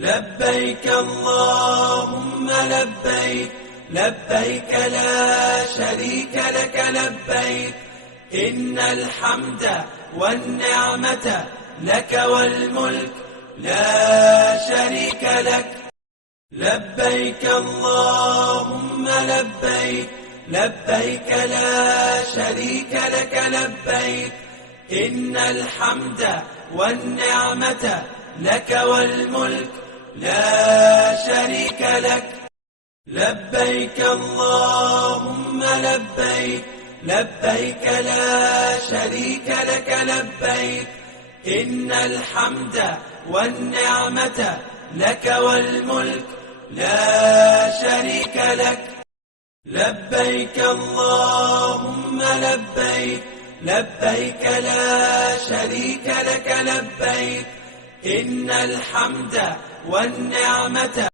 لبيك اللهم لبيك لبيك لا شريك لك لبيك إن الحمد والنعمة لك والملك لا شريك لك لبيك اللهم لبيك لبيك لا شريك لك لبيك إن الحمد والنعمة لك والملك لا شريك لك لبيك اللهم لبيك لبيك لا شريك لك لبيك إن الحمد والنعمة لك والملك لا شريك لك لبيك اللهم لبيك لبيك لا شريك لك لبيك إن الحمد والنعمة